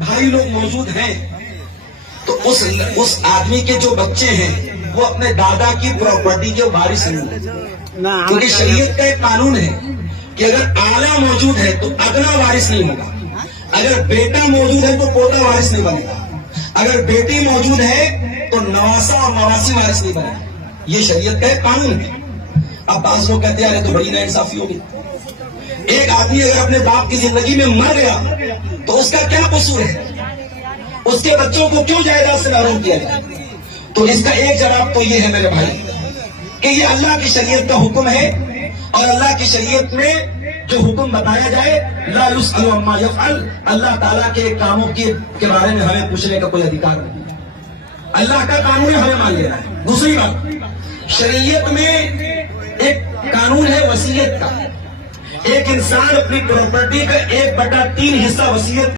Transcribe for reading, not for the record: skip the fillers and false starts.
بھائی لوگ موجود ہیں تو اس آدمی کے جو بچے ہیں وہ اپنے دادا کی پراپرٹی کے وارث نہیں، کیونکہ شریعت کا ایک قانون ہے کہ اگر آلہ موجود ہے تو ادنا وارث نہیں ہوگا، اگر بیٹا موجود ہے تو پوتا وارث نہیں بنے گا، اگر بیٹی موجود ہے تو نواسا اور نواسی وارث نہیں بنے گا۔ یہ شریعت کا ایک قانون ہے۔ اب بعض لوگ کہتے ہیں تو بڑی ناانصافی ہوگی، ایک آدمی اگر اپنے باپ کی زندگی میں مر گیا تو اس کا کیا قصور ہے، اس کے بچوں کو کیوں جائیداد سے محروم کیا جائے؟ تو اس کا ایک جواب تو یہ ہے میرے بھائی کہ یہ اللہ کی شریعت کا حکم ہے، اور اللہ کی شریعت میں جو حکم بتایا جائے لا یسأل عما یفعل، اللہ تعالیٰ کے کاموں کے بارے میں ہمیں پوچھنے کا کوئی ادھیکار نہیں ہے، اللہ کا قانون ہے، ہمیں مان لینا ہے۔ دوسری بات، شریعت میں ایک قانون ہے وصیت کا، ایک انسان اپنی پراپرٹی کا 1/3 حصہ وصیت